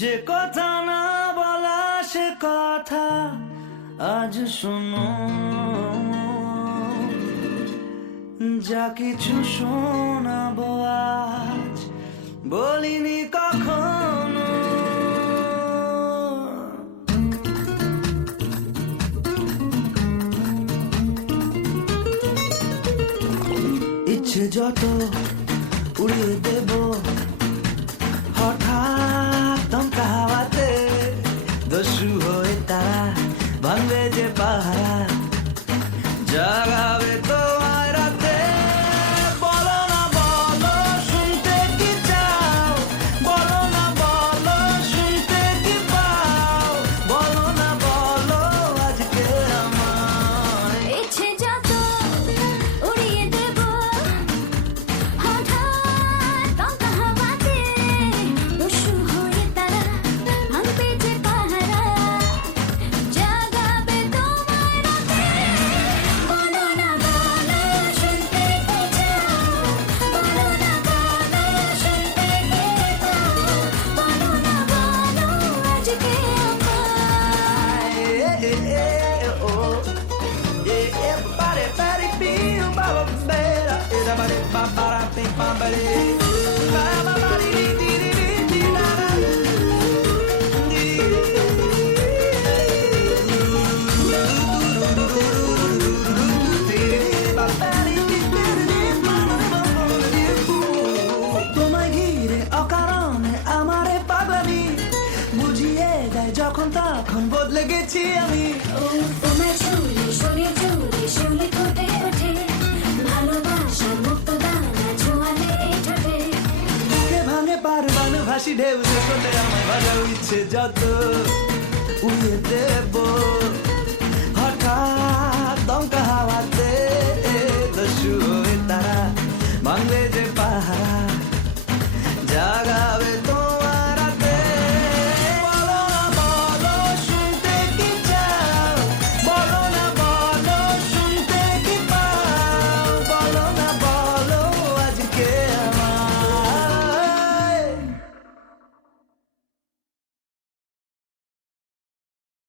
যে কথা না বলা সে কথা আজ শোনো, যা কিছু শোনাবো আজ বলিনি কখনো। ইচ্ছে যত উড়িয়ে দেব হঠাৎ দমকা হাওয়াতে, দস্যু হয়ে তারা ভাঙবে যে পাহারা, জাগাবে তোমায় রাতে। বলো না বলো শুনতে কি চাও, বলো না বলো শুনতে কি পাও, বলো না বলো আজকে আমার ইচ্ছে যত উড়িয়ে দেব হঠাৎ দমকা হাওয়াতে, দস্যু হয়ে তারা ভাঙবে যে পাহারা, জাগাবে তোমায় রাতে। বলো না বলো শুনতে কি চাও, বলো না বলো শুনতে কি পাও, বলো না বলো আজকে আমার তোমায় ঘিরে অকারণে আমারে পাগলামি বুঝিয়ে দেয় যখন তখন বদলে গেছি আমি। তোমার চুলে শরীর জুড়ে শিউলি ফুটে ওঠে, ভালোবাসার মুক্ত দানা ছোঁয়ালে এই ঠোঁটে। বুকে ভাঙে পারবান ভাসি ঢেউ চলে আমার ভাজার ইচ্ছে যত উড়িয়ে দেব হঠাৎ দমকা হাওয়া